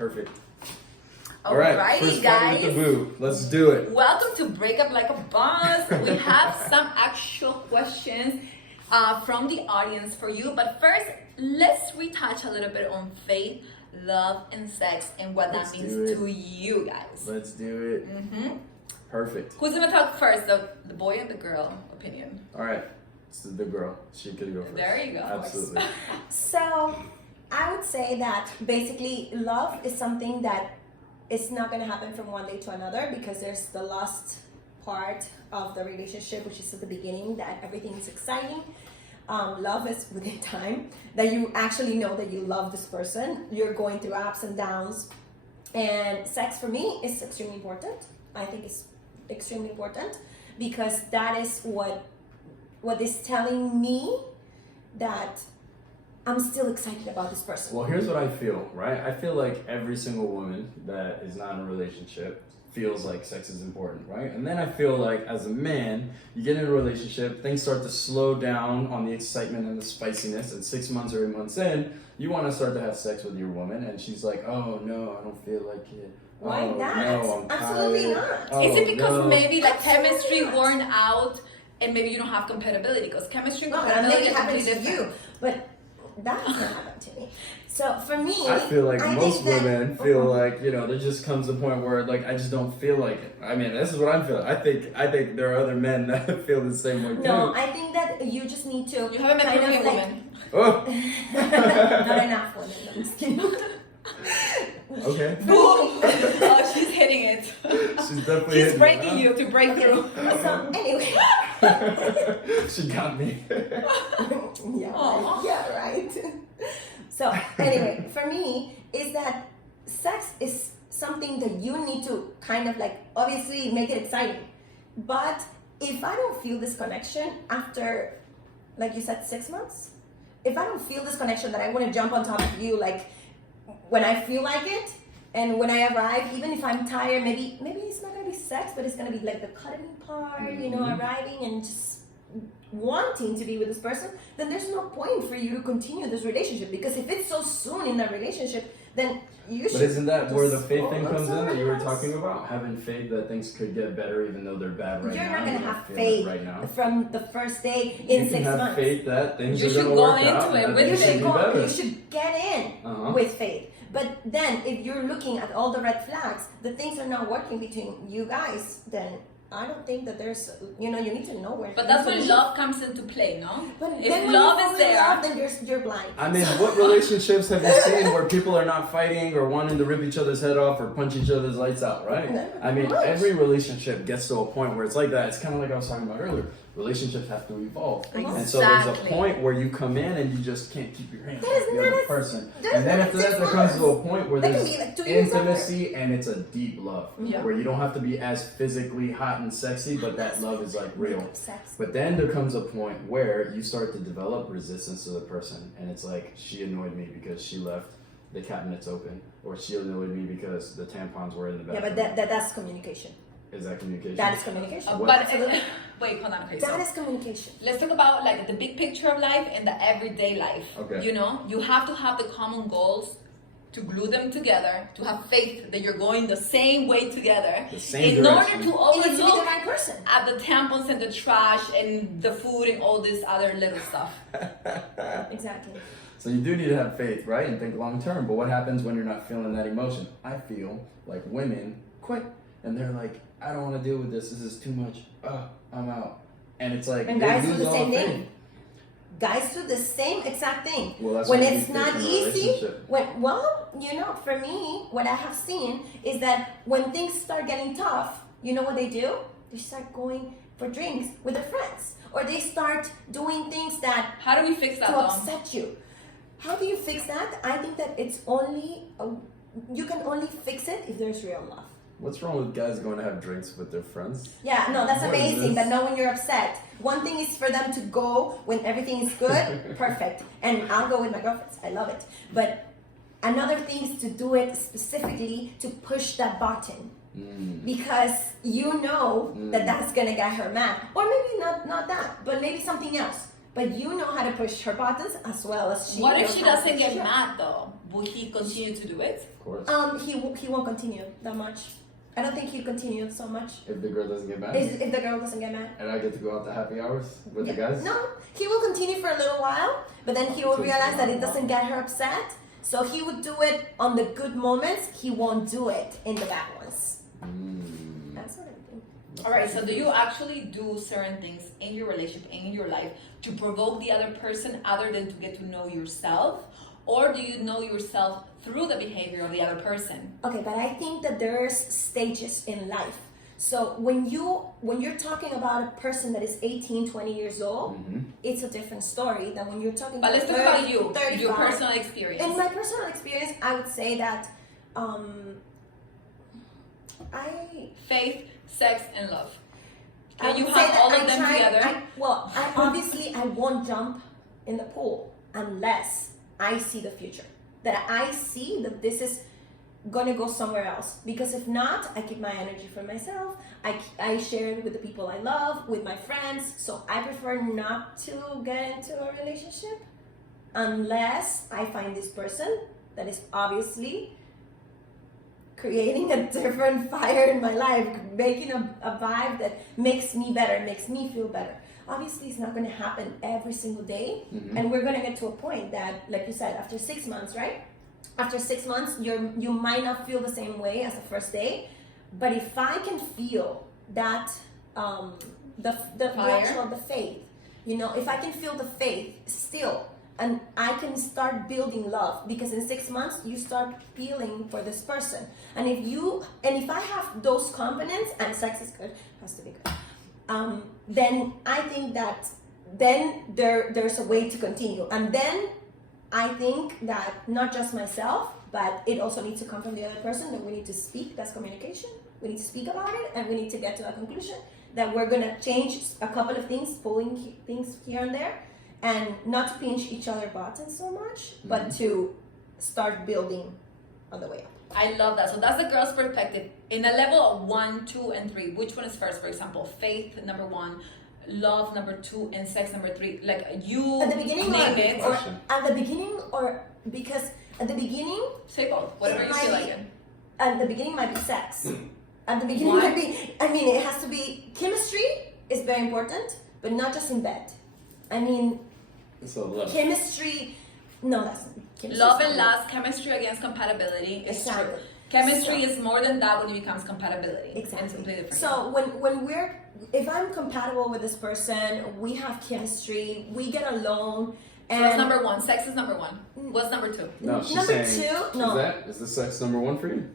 Perfect. All right, first guys. With the boo. Let's do it. Welcome to Breakup Like a Boss. We have some actual questions from the audience for you. But first, let's retouch a little bit on faith, love, and sex and what that means to you guys. Let's do it. Mm-hmm. Perfect. Who's gonna talk first? The boy or the girl opinion? All right, it's the girl. She could go first. There you go. Absolutely. So, I would say that basically love is something that it's not going to happen from one day to another, because there's the lust part of the relationship, which is at the beginning, that everything is exciting. Love is within time, that you actually know that you love this person. You're going through ups and downs. And sex for me is extremely important. I think it's extremely important because that is what is telling me that I'm still excited about this person. Well, here's what I feel, right? I feel like every single woman that is not in a relationship feels like sex is important, right? And then I feel like as a man, you get in a relationship, things start to slow down on the excitement and the spiciness, and 6 months or 8 months in, you want to start to have sex with your woman, and she's like, oh no, I don't feel like it. Why oh, not? No, I'm Absolutely tired. not. Oh, Is it because no. maybe like Absolutely chemistry not. worn out and maybe you don't have compatibility? Because chemistry and No, and compatibility maybe it are happens completely to you, different. but that doesn't happen to me. So for me, I feel like I most think that- women feel like, you know, there just comes a point where like I just don't feel like it. I mean, this is what I'm feeling. I think there are other men that feel the same way too. No, I think that you just need to. You haven't met kind every of like- woman. Oh, Not enough women. I'm just kidding. okay. Boom! Oh, she's hitting it. She's definitely She's hitting breaking it, you to break through. So anyway, huh? She got me. yeah, Aw. right. Yeah, right. So anyway, for me, is that sex is something that you need to kind of like obviously make it exciting. But if I don't feel this connection after, like you said, 6 months, if I don't feel this connection that I want to jump on top of you, like when I feel like it, and when I arrive, even if I'm tired, maybe it's not gonna be sex, but it's gonna be like the cuddling part, you know, Mhm. arriving and just wanting to be with this person, then there's no point for you to continue this relationship, because if it's so soon in a relationship, then you should. But isn't that where the just faith go thing on comes in that you were somewhere talking else. about? Having faith that things could get better even though they're bad right You're now. not gonna You're have feeling it faith right now. from the first day You in can 6 have months. faith that things You are should gonna go work into out it and with You things faith. will should be go. better. You should get in Uh-huh. with faith. But then, if you're looking at all the red flags, the things are not working between you guys, then I don't think that there's, you need to know where. But that's you need when to love comes into play, no? But If then when love you is fall in there, love, then you're blind. I mean, what relationships have you seen where people are not fighting or wanting to rip each other's head off or punch each other's lights out, right? No, I mean, much. every relationship gets to a point where it's like that. It's kind of like I was talking about earlier. Relationships have to evolve. And so there's a Exactly. point where you come in and you just can't keep your hands That is off the other not- person. that is And then not after 6 that, there comes to a months. point where That can there's be like 2 years intimacy and it's a deep love. Yeah. Where you don't have to be as physically hot and sexy, but that love is like real. Sex. But then there comes a point where you start to develop resistance to the person, and it's like, she annoyed me because she left the cabinets open, or she annoyed me because the tampons were in the Yeah, bathroom. but that's communication. Is that communication? That is communication. What? but Absolutely. wait, hold on. Okay, That so is communication. let's talk about like the big picture of life and the everyday life. Okay. You know, you have to have the common goals to glue them together, to have faith that you're going the same way together. The same in direction. order to You need to be the overlook right person. at the tampons and the trash and the food and all this other little stuff. Exactly. So you do need to have faith, right? And think long term. But what happens when you're not feeling that emotion? I feel like women quit. And they're like, I don't want to deal with this. This is too much. I'm out. And it's like, And they guys do lose the all same faith. thing. Guys do the same exact thing. Well, that's When what you it's think not in a easy, relationship. for me, what I have seen is that when things start getting tough, you know what they do? They start going for drinks with their friends. Or they start doing things that How do we fix that to though? upset you. How do you fix that? I think that it's only, you can only fix it if there's real love. What's wrong with guys going to have drinks with their friends? Yeah, no, that's What is amazing, this? but not when you're upset. One thing is for them to go when everything is good, perfect. And I'll go with my girlfriends, I love it. But another thing is to do it specifically to push that button. Because you know that that's gonna get her mad. Or maybe not that, but maybe something else. but you know how to push her buttons as well as she. What if knows she how to doesn't push get yours. mad though? Will he continue to do it? Of course. He won't continue that much. I don't think he'll continue so much. If the girl doesn't get mad. If the girl doesn't get mad. And I get to go out to happy hours with the guys? No, he will continue for a little while, but then he will Until realize that it it's doesn't get her upset. So he would do it on the good moments. He won't do it in the bad ones. That's what I think. All right, so do you actually do certain things in your relationship, in your life, to provoke the other person other than to get to know yourself? Or do you know yourself through the behavior of the other person? Okay, but I think that there's stages in life. So when you're talking about a person that is 18, 20 years old, it's a different story than when you're talking But about let's talk about you, 35. your personal experience. In my personal experience, I would say that Faith, sex, and love. I Can you would say have that all of I them try- together? I won't jump in the pool unless I see the future. That I see that this is gonna go somewhere else. Because if not, I keep my energy for myself. I share it with the people I love, with my friends. So I prefer not to get into a relationship unless I find this person that is obviously creating a different fire in my life, making a vibe that makes me better, makes me feel better. Obviously, it's not going to happen every single day, and we're going to get to a point that, like you said, after 6 months, right? After 6 months, you might not feel the same way as the first day, but if I can feel that the faith, you know, if I can feel the faith still. And I can start building love, because in 6 months you start feeling for this person. And if I have those components, and sex is good, has to be good, then I think that then there's a way to continue. And then I think that not just myself, but it also needs to come from the other person, that we need to speak. That's communication. We need to speak about it, and we need to get to a conclusion that we're gonna change a couple of things, pulling things here and there. And not to pinch each other buttons so much, but to start building on the way up. I love that. So that's the girl's perspective. In a level of 1, 2, and 3, which one is first? For example, faith number 1, love number 2, and sex number 3. Like you At the beginning, name it. because at the beginning, Say both. Whatever you feel like it. at the beginning might be sex. At the beginning Why? might be. I mean, it has to be chemistry is very important, but not just in bed. I mean, So love. chemistry. No, that's chemistry. Love and lust, chemistry against compatibility. It's Exactly. true. Chemistry is more than that when it becomes compatibility. Exactly. It's completely different. So if I'm compatible with this person, we have chemistry, we get along, So and that's number 1. Sex is number 1. What's number 2? No, she's Number saying, 2, no. Is this sex number 1 for you?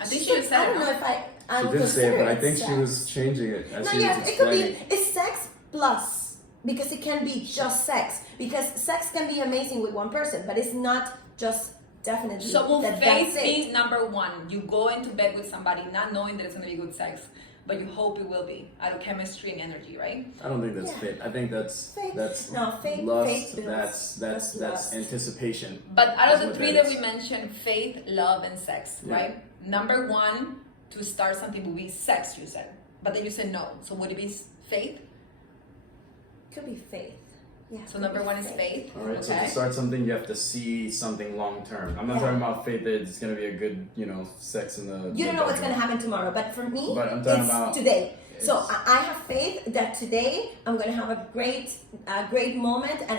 I think she just said I don't it, know no? if I She would did say it, consider but I it think sex. she was changing it as No, she was yes, it could explaining. be. It's sex plus, because it can be just sex. Because sex can be amazing with one person, but it's not just definitely. So will that's faith it. be number 1? You go into bed with somebody not knowing that it's going to be good sex, but you hope it will be out of chemistry and energy, right? I don't think that's Yeah. faith. I think that's Faith. that's No, faith- lust. faith builds. That's Lust. anticipation. But out of That's the what 3 that that is. we mentioned, faith, love, and sex, Yeah. right? Number 1 to start something would be sex, you said. But then you said no. So would it be faith? Could be faith. Yeah. So number 1 is faith. All right. So Okay. to start something, you have to see something long term. I'm not talking about faith that it's gonna be a good, sex in the. You don't know what's going to happen tomorrow, but for me, But I'm talking it's about- today. So it's- I have faith that today I'm going to have a great moment, and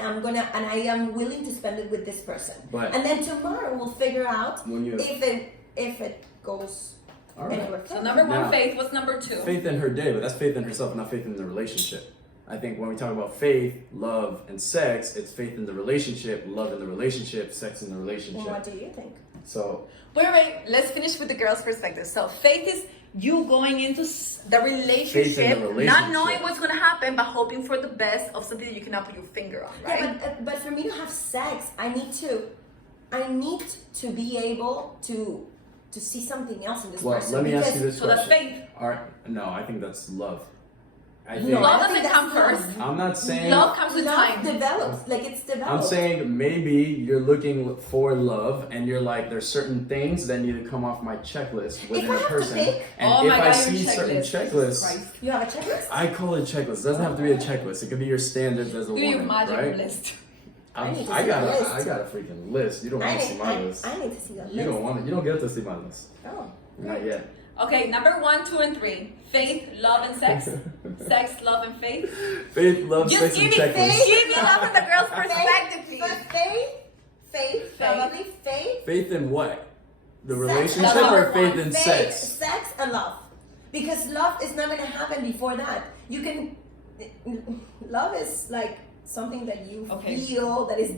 I am willing to spend it with this person. But- and then tomorrow we'll figure out When you- if it goes All right. anywhere. So number 1, Now- faith. What's number 2? Faith in her day, but that's faith in herself, not faith in the relationship. I think when we talk about faith, love, and sex, it's faith in the relationship, love in the relationship, sex in the Well, relationship. what do you think? So Wait. Let's finish with the girl's perspective. So faith is you going into the relationship, not relationship. knowing what's going to happen, but hoping for the best of something that you cannot put your finger on, right? Yeah, but for me to have sex, I need to be able to see something else in this well, person. let me ask because you this So that's question. faith. All right, no, I think that's love. I think No, Love I think doesn't come that's first. I'm not saying Love comes with Love time. develops, like it's developed. I'm saying maybe you're looking for love and you're like, there's certain things that need to come off my checklist within I a have to person. pick- And Oh if my I God, see your certain checklist. Jesus checklists, Christ. You have a checklist? I call it checklist. It doesn't have to be a checklist. It could be your standards as a Do your woman, magic right? list. I need to see I got the list. I got a freaking list. You don't want to see my list. I need to see the list. You don't want to. You don't get to see my list. Oh. Not yet. Okay, number 1, 2, and 3. Faith, love, and sex. Sex, love, and faith. Faith, love, Just sex, give and me checklist. faith. Give me love from the girl's perspective, please. But faith, probably faith. Faith in what? The Sex. relationship Love. or faith in Faith, sex? sex, and love. Because love is not going to happen before that. You can. Love is like something that you Okay. feel that is.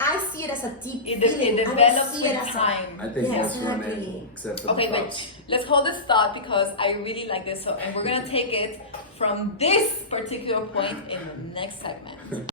I see it as a deep It feeling. I don't develops see it with as a- time. I think Yeah, most women exactly. accept the Okay, thoughts. but let's hold this thought because I really like this. So, and we're gonna take it from this particular point in the next segment.